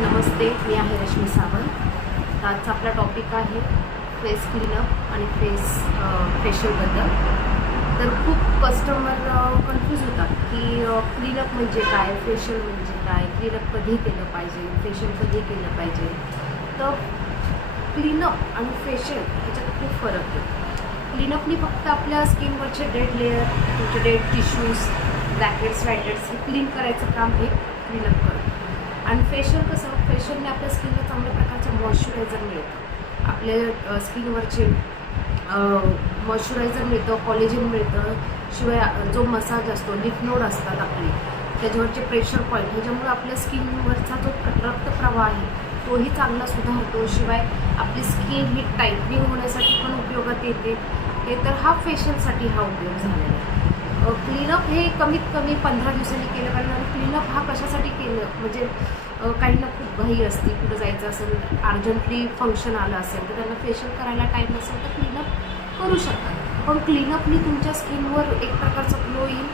नमस्ते, मी आहे रश्मी सावंत. आजचा आपला टॉपिक आहे फेस क्लीनअप आणि फेशियलबद्दल. तर खूप कस्टमर कन्फ्यूज होतात की क्लीनअप म्हणजे काय, फेशियल म्हणजे काय, क्लीनअप कधी केलं पाहिजे, फेशियल कधी केलं पाहिजे. तर क्लीनअप आणि फेशियल ह्याच्यात खूप फरक आहे. क्लीनअपनी फक्त आपल्या स्किनवरचे डेड लेअर, तुमचे डेड टिश्यूज, ब्लॅकेट्स वॅकेट्स हे क्लीन करायचं काम हे क्लीनअप करतं. आणि फेशियल कसं, फेशियलने आपल्या स्किनला चांगल्या प्रकारचं मॉइश्चरायझर मिळतं. आपल्या स्किनवरचे मॉइश्चरायझर मिळतं, कॉलेजन मिळतं. शिवाय जो मसाज असतो, लिफ नोड असतात आपले, त्याच्यावरचे प्रेशर पॉईंट, ह्याच्यामुळे आपल्या स्किनवरचा जो रक्तप्रवाह आहे तोही चांगला सुधारतो. शिवाय आपली स्किन ही टाईटनिंग होण्यासाठी पण उपयोगात येते. हे तर हा फेशियलसाठी हा उपयोग झालेला आहे. क्लीनअप हे कमीत कमी 15 दिवसांनी केलं पाहिजे. आणि क्लीनअप हा कशासाठी केलं म्हणजे काहींना खूप घाई असते, कुठं जायचं असेल, अर्जंटली फंक्शन आलं असेल तर त्यांना फेशियल करायला टाईम नसेल तर क्लीनअप करू शकतात. पण क्लीनअपनी तुमच्या स्किनवर एक प्रकारचं ग्लो येईल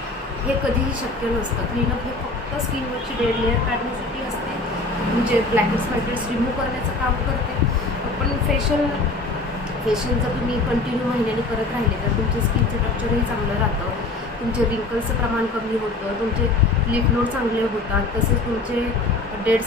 हे कधीही शक्य नसतं. क्लीनअप हे फक्त स्किनवरची डेड लेअर काढण्यासाठी असते, तुमचे ब्लॅकेट्स वॅकेट्स रिमूव्ह करण्याचं काम करते. पण फेशियल जर तुम्ही कंटिन्यू महिन्याने करत राहिले तर तुमच्या स्किनचं टेक्स्चरही चांगलं राहतं, तुमचे रिंकल्सचं प्रमाण कमी होतं, तुमचे लिफ नोड चांगले होतात, तसेच तुमचे डेड